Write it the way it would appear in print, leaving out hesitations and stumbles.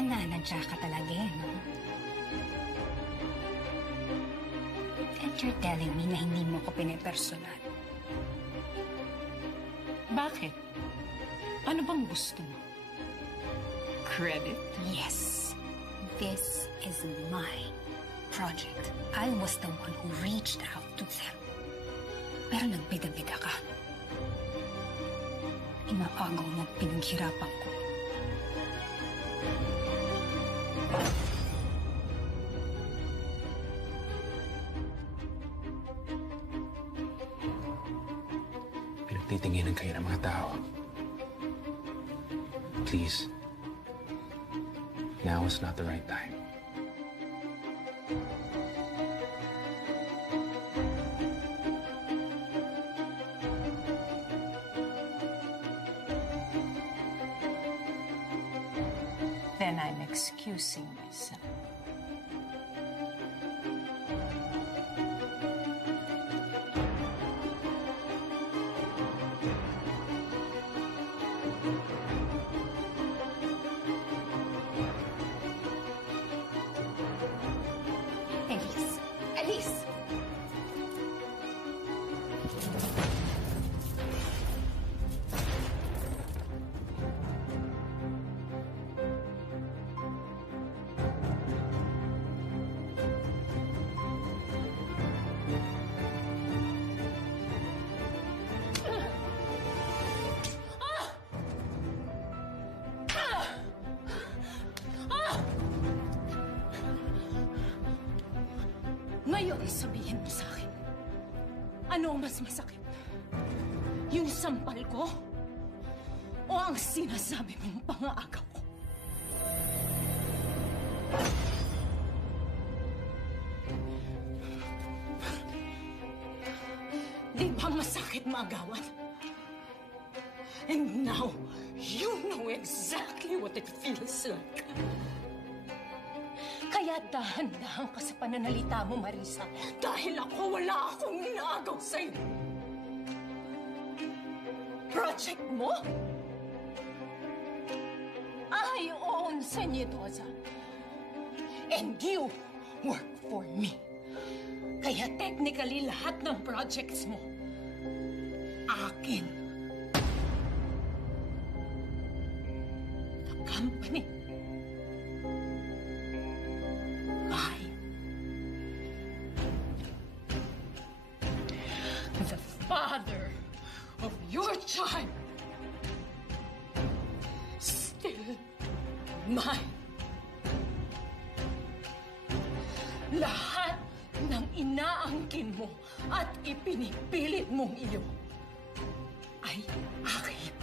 Nananadya ka talaga no? And you're telling me na hindi mo ko pinipersonal. Bakit? Ano bang gusto mo? Credit? Yes, this is my project. I was the one who reached out to them. Pero nagbida-bida ka. Inaagaw mo pinaghirapan ko. Pinagtitinginan kayo ng mga tao. Please. Now is not the right time. Then I'm excusing myself. Elise! Elise! Ngayon, sabihin mo sa akin, ano ang mas masakit? Yung sampal ko? O ang sinasabi mong pangaagaw ko? Di ba masakit maagawan? And now, you know exactly what it feels like. Kaya dahan-dahan ka sa pananalita mo, Marisa. Dahil wala akong inaagaw sa'yo. Project mo? I own Senyedoza. And you work for me. Kaya technically, lahat ng projects mo, akin. The company. The father of your child still mine. Lahat ng inaangkin mo at ipinipilit mong iyo ay akin.